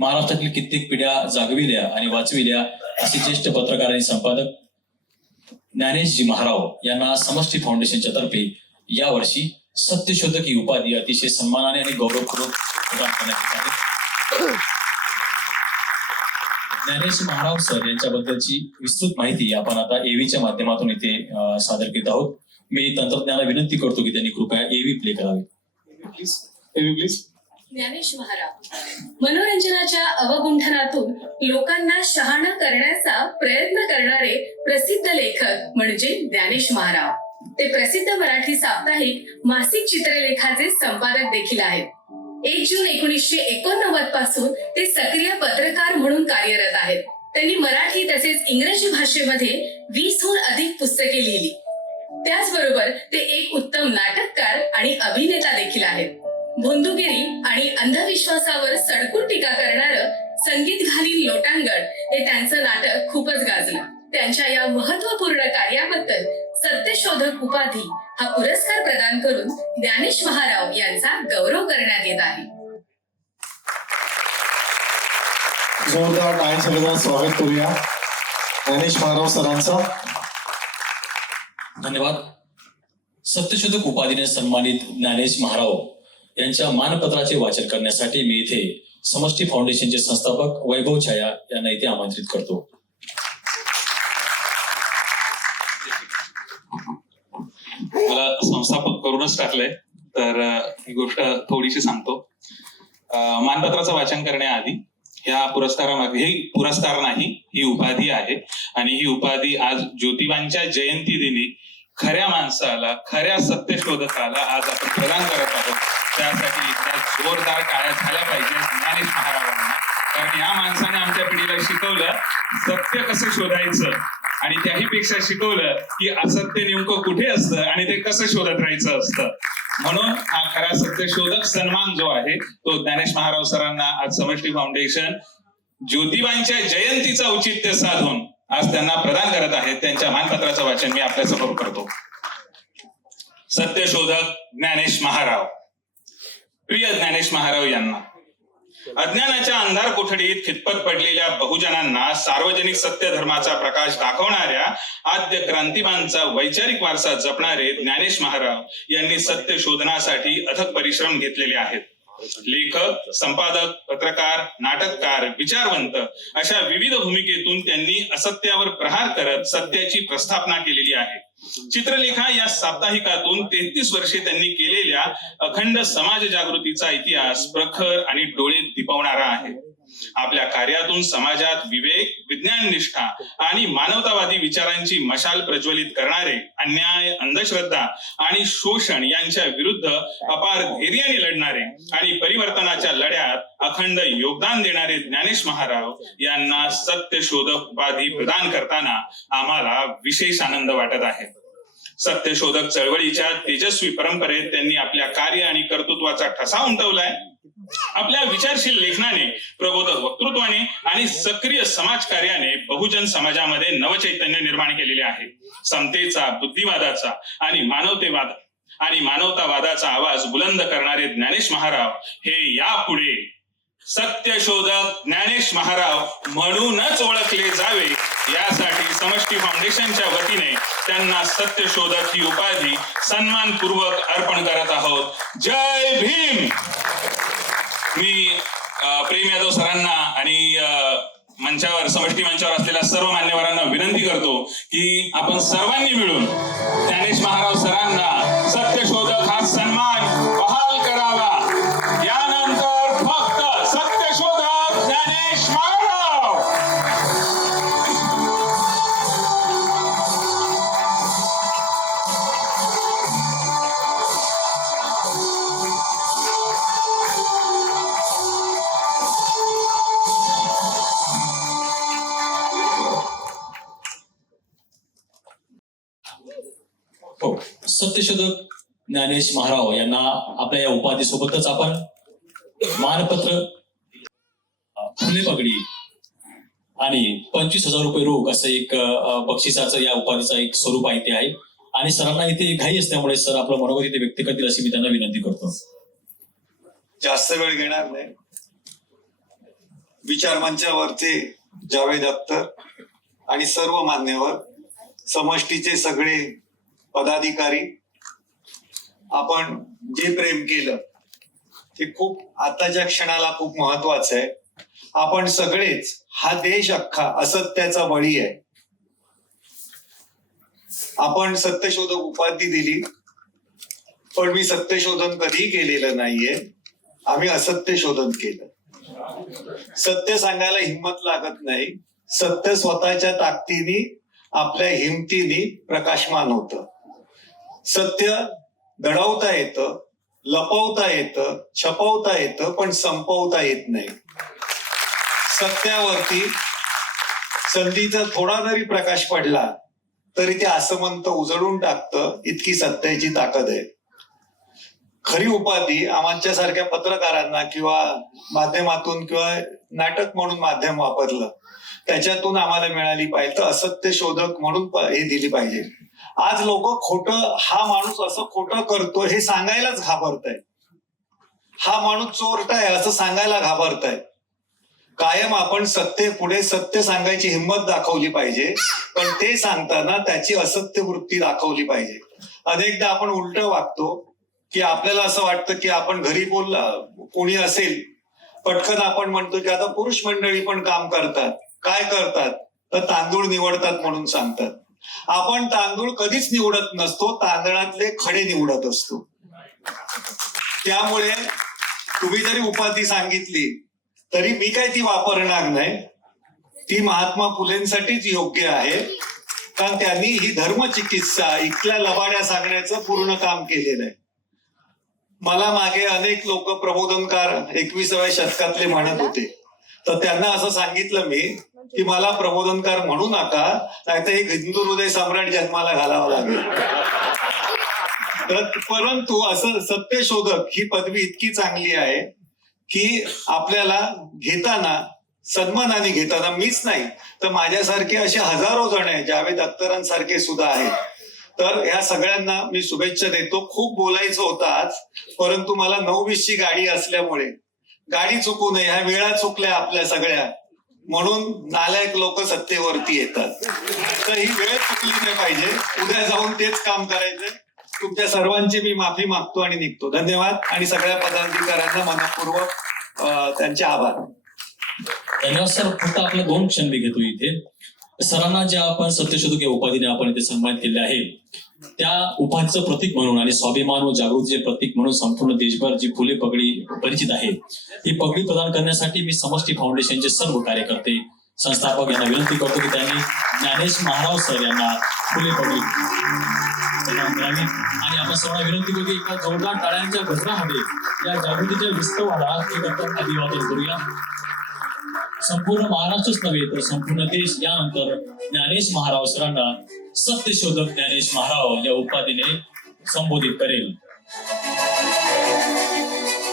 महाराष्ट्रातील कित्येक पिढ्या जागविल्या आणि वाचविल्या असे ज्येष्ठ पत्रकार आणि संपादक ज्ञानेशजी महाराव यांना समष्टी फाउंडेशनच्या तर्फे यावर्षी सत्यशोधक ही उपाधी अतिशय सन्मानाने आणि गौरवपूर्वक प्रदान करण्यात येत आहे. ज्ञानेश महाराव सर यांच्याबद्दलची विस्तृत माहिती आपण आता एव्हीच्या माध्यमातून इथे सादर करीत आहोत. मी तंत्रज्ञाला विनंती करतो की त्यांनी कृपया एव्ही प्ले करावी. Please AV please Dnyanesh Maharaj. मनोरंजनाच्या अवगुंठनातून लोकांना शहाणा करण्याचा प्रयत्न करणारे प्रसिद्ध लेखक म्हणजे ज्ञानेश महाराव. ते प्रसिद्ध मराठी साप्ताहिक मासिक चित्रलेखाचे संपादक देखील आहेत. एक जून एकोणीसशे एकोणनव्वदपासून ते सक्रिय पत्रकार म्हणून कार्यरत आहेत. त्यांनी मराठी तसेच इंग्रजी भाषेमध्ये वीसहून अधिक पुस्तके लिहिली. त्याचबरोबर ते एक उत्तम नाटककार आणि अभिनेता देखील आहेत. भोंदुगिरी आणि अंधविश्वासावर सडकून टीका करणारं संगीत घालीन लोटांगण हे त्यांचं नाटक खूपच गाजलं. त्यांच्या या महत्त्वपूर्ण कार्याबद्दल सत्यशोधक उपाधी हा पुरस्कार प्रदान करून ज्ञानेश महाराव यांचा गौरव करण्यात येत आहे. जोरदार टाळ्या सगळ्यांना स्वागत करूया. ज्ञानेश महाराव सरांचा. धन्यवाद. सत्यशोधक उपाधीने सन्मानित ज्ञानेश महाराव. यांच्या मानपत्राचे वाचन करण्यासाठी मी इथे समष्टी फाउंडेशनचे संस्थापक वैभव छाया यांना इथे आमंत्रित करतो. मला संस्थापक करूनच टाकलंय तर ही गोष्ट थोडीशी सांगतो. मानपत्राचं वाचन करण्याआधी ह्या पुरस्कारामध्ये ही पुरस्कार नाही ही उपाधी आहे. आणि ही उपाधी आज ज्योतिबांच्या जयंती दिनी खऱ्या माणसाला खऱ्या सत्यशोधकाला आज आपण प्रदान करत आहोत. त्यासाठी एकदा जोरदार टाळ्या झाल्या पाहिजे ज्ञानेश महाराजांना. कारण या माणसाने आमच्या पिढीला शिकवलं सत्य कसं शोधायचं आणि त्याही पेक्षा शिकवलं की असत्य नेमकं कुठे असतं आणि ते कसं शोधत राहायचं असतं. म्हणून हा खरा सत्य शोधक सन्मान जो आहे तो ज्ञानेश महाराव सरांना आज समष्टी फाउंडेशन ज्योतिबांच्या जयंतीचं औचित्य साधून आज त्यांना प्रदान करत आहे त्यांच्या मानपत्राचं वाचन मी आपल्यासमोर करतो. सत्यशोधक ज्ञानेश महाराव. प्रिय ज्ञानेश महाराव यांना. अज्ञानाच्या अंधार कोठडीत खितपत पडलेल्या बहुजनांना सार्वजनिक सत्य धर्माचा प्रकाश दाखवणाऱ्या आद्य क्रांतिमानचा वैचारिक वारसा जपणारे ज्ञानेश महाराव यांनी सत्य शोधनासाठी अथक परिश्रम घेतलेले आहेत. लेखक संपादक पत्रकार नाटककार विचारवंत अशा विविध भूमिकेतून त्यांनी असत्यावर प्रहार करत सत्याची प्रस्थापना केलेली आहे. चित्रलेखा या साप्ताहिकातून तेहतीस वर्षे त्यांनी केलेल्या अखंड समाज जागृतीचा इतिहास प्रखर आणि डोळे दिपवणारा आहे. आपल्या कार्यातून समाजात विवेक विज्ञान निष्ठा आणि मानवतावादी विचारांची मशाल प्रज्वलित करणारे अन्याय अंधश्रद्धा आणि शोषण यांच्या विरुद्ध अपार धैर्याने लढणारे आणि परिवर्तनाच्या लढ्यात अखंड योगदान देणारे ज्ञानेश महाराव यांना सत्यशोधक उपाधी प्रदान करताना आम्हाला विशेष आनंद वाटत आहे. सत्यशोधक चळवळीच्या तेजस्वी परंपरेत त्यांनी आपल्या कार्य आणि कर्तृत्वाचा ठसा उमटवलाय. आपल्या विचारशील लेखनाने प्रबोधक वक्तृत्वाने आणि सक्रिय समाजकार्याने बहुजन समाजामध्ये नवचैतन्य निर्माण केलेले आहे. समतेचा बुद्धिवादाचा आणि मानवतेवाद आणि मानवतावादाचा आवाज बुलंद करणारे ज्ञानेश महाराव हे यापुढे सत्यशोधक ज्ञानेश महाराव म्हणूनच ओळखले जावे. यासाठी समष्टी फाउंडेशनच्या वतीने त्यांना सत्यशोधक ही उपाधी सन्मानपूर्वक अर्पण करत आहोत. जय भीम! मी प्रेम यादव सरांना आणि मंचावर समष्टी मंचावर असलेल्या सर्व मान्यवरांना विनंती करतो की आपण सर्वांनी मिळून ज्ञानेश महाराव सरांना सत्यशोधक हा सन्मान हो. सत्यशोधक ज्ञानेश महाराव यांना आपल्या या उपाधीसोबतच आपण मानपत्र फुले पगडी आणि पंचवीस हजार रुपये रोख असं एक बक्षिसाचं या उपाधीचं एक स्वरूप आहे ते आहे. आणि सरांना इथे घाई असल्यामुळे सर आपलं मनोगत इथे व्यक्त करतील अशी मी त्यांना विनंती करतो. जास्त वेळ घेणार नाही. विचार मंचावरचे जावेद अख्तर आणि सर्व मान्यवर समष्टीचे सगळे पदाधिकारी आपण जे प्रेम केलं ते खूप आताच्या क्षणाला खूप महत्वाचं आहे. आपण सगळेच हा देश अख्खा असत्याचा बळी आहे. आपण सत्यशोधक उपाधी दिली पण मी सत्यशोधन कधीही केलेलं नाहीये. आम्ही असत्य शोधन केलं. सत्य सांगायला हिंमत लागत नाही. सत्य स्वतःच्या ताकदीने आपल्या हिमतीने प्रकाशमान होतं. सत्य घडवता येतं लपवता येतं छपवता येतं पण संपवता येत नाही. सत्यावरती संधीचा थोडा जरी प्रकाश पडला तरी ते असमंत उजळून टाकतं इतकी सत्याची ताकद आहे. खरी उपाधी आमच्या सारख्या पत्रकारांना किंवा माध्यमातून किंवा नाटक म्हणून माध्यम वापरलं त्याच्यातून आम्हाला मिळाली पाहिजे तर असत्य शोधक म्हणून हे दिली पाहिजे. आज लोक खोट हा माणूस असं खोटं करतो हे सांगायलाच घाबरताय. हा माणूस चोरटाय असं सांगायला घाबरताय. कायम आपण सत्य पुढे सत्य सांगायची हिंमत दाखवली पाहिजे पण ते सांगताना त्याची असत्य वृत्ती दाखवली पाहिजे. अनेकदा आपण उलट वागतो की आपल्याला असं वाटतं की आपण घरी बोलला कोणी असेल पटकन आपण म्हणतो की आता पुरुष मंडळी पण काम करतात. काय करतात? तर तांदूळ निवडतात म्हणून सांगतात. आपण तांदूळ कधीच निवडत नसतो तांदळातले खडे निवडत असतो. त्यामुळे तुम्ही जरी उपाधी सांगितली तरी मी काय ती वापरणार नाही. ती महात्मा फुलेंसाठीच योग्य आहे. कारण त्यांनी ही धर्मचिकित्सा इथल्या लबाड्या सांगण्याचं पूर्ण काम केलेलं आहे. मला मागे अनेक लोक प्रबोधनकार एकविसाव्या शतकातले म्हणत होते. तर त्यांना असं सांगितलं मी की मला प्रबोधनकार म्हणू नका नाहीतर एक हिंदू हृदय सम्राट जन्माला घालावं लागेल. परंतु असं सत्यशोधक ही पदवी इतकी चांगली आहे की आपल्याला घेताना सन्मानाने घेताना मीच नाही तर माझ्यासारखे असे हजारो जण आहे जावेद अख्तरांसारखे सुद्धा आहेत. तर ह्या सगळ्यांना मी शुभेच्छा देतो. खूप बोलायचं होतं आज परंतु मला नऊ वीसची गाडी असल्यामुळे गाडी चुकू नये ह्या वेळा चुकल्या आपल्या सगळ्या. म्हणून नालायक लोक सत्तेवरती येतात. तर ही वेळ चुकली नाही पाहिजे. उद्या जाऊन तेच काम करायचंय तुमच्या सर्वांची मी माफी मागतो आणि निघतो. धन्यवाद. आणि सगळ्या पदाधिकाऱ्यांना मनपूर्वक त्यांचे आभार. धन्यवाद सर. फक्त आपले दोन क्षण मी घेतो इथे. सरांना ज्या आपण सत्यशोधक या उपाधीने आपण इथे सन्मानित केले आहे त्या उपाधीचं प्रतीक म्हणून आणि स्वाभिमान व जागृतीचे प्रतीक म्हणून संपूर्ण देशभर जी फुले पगडी परिचित आहे ही पगडी प्रदान करण्यासाठी मी समष्टी फाउंडेशनचे सर्व कार्यकर्ते संस्थापक यांना विनंती करतो की त्यांनी ज्ञानेश महाराव सर यांना फुले पगडी प्रदान करावी. आणि आपण सर्वांना विनंती करू एका जोरदार टाळ्यांच्या गजरामध्ये या जागृतीच्या विस्तवाला एक आपण अभिवादन करूया संपूर्ण महाराष्ट्रच नव्हे तर संपूर्ण देश यानंतर ज्ञानेश महाराव सरांना सत्यशोधक ज्ञानेश महाराव या उपाधीने संबोधित करेल.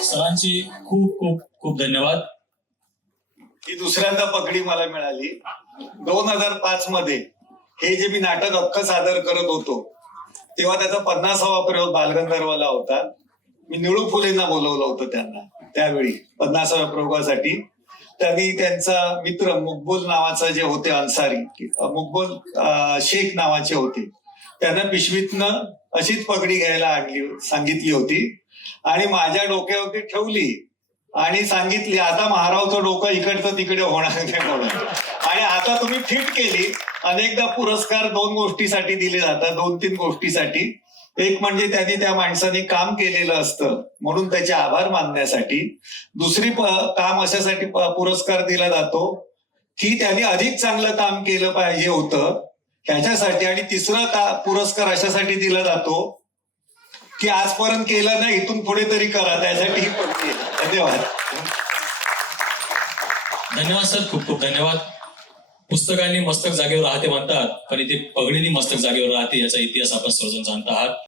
सरांचे खूप खूप खूप धन्यवाद. ही दुसऱ्यांदा पगडी मला मिळाली. दोन हजार पाच मध्ये हे जे मी नाटक अख्खं सादर करत होतो तेव्हा त्याचा पन्नासावा प्रयोग बालगंधर्वाला होता. मी निळू फुलेंना बोलवलं होतं त्यांना त्यावेळी पन्नासाव्या प्रयोगासाठी. त्यांनी त्यांचा मित्र मुकबुल नावाचा जे होते अन्सारी अं, मुकबुल शेख नावाचे होते. त्यांना पिशवीतनं अशीच पगडी घ्यायला आणली सांगितली होती. आणि माझ्या डोक्यावरती ठेवली आणि सांगितली आता महारावचं डोकं इकडचं तिकडे होणार नाही म्हणून. आणि आता तुम्ही फिट केली. अनेकदा पुरस्कार दोन गोष्टीसाठी दिले जातात दोन तीन गोष्टीसाठी. एक म्हणजे त्यांनी त्या माणसाने काम केलेलं असतं म्हणून त्याचे आभार मानण्यासाठी. दुसरी काम अशासाठी पुरस्कार दिला जातो. की त्यांनी अधिक चांगलं काम केलं पाहिजे होतं ह्याच्यासाठी आणि तिसरा का पुरस्कार अशासाठी दिला जातो की आजपर्यंत केलं नाही इथून पुढे तरी करा त्यासाठी ही पडते धन्यवाद. धन्यवाद सर. खूप खूप धन्यवाद. पुस्तकांनी मस्तक जागेवर राहते म्हणतात पण इथे पगडीने मस्तक जागेवर राहते याचा इतिहास आपण सर्वजण जाणत आहात.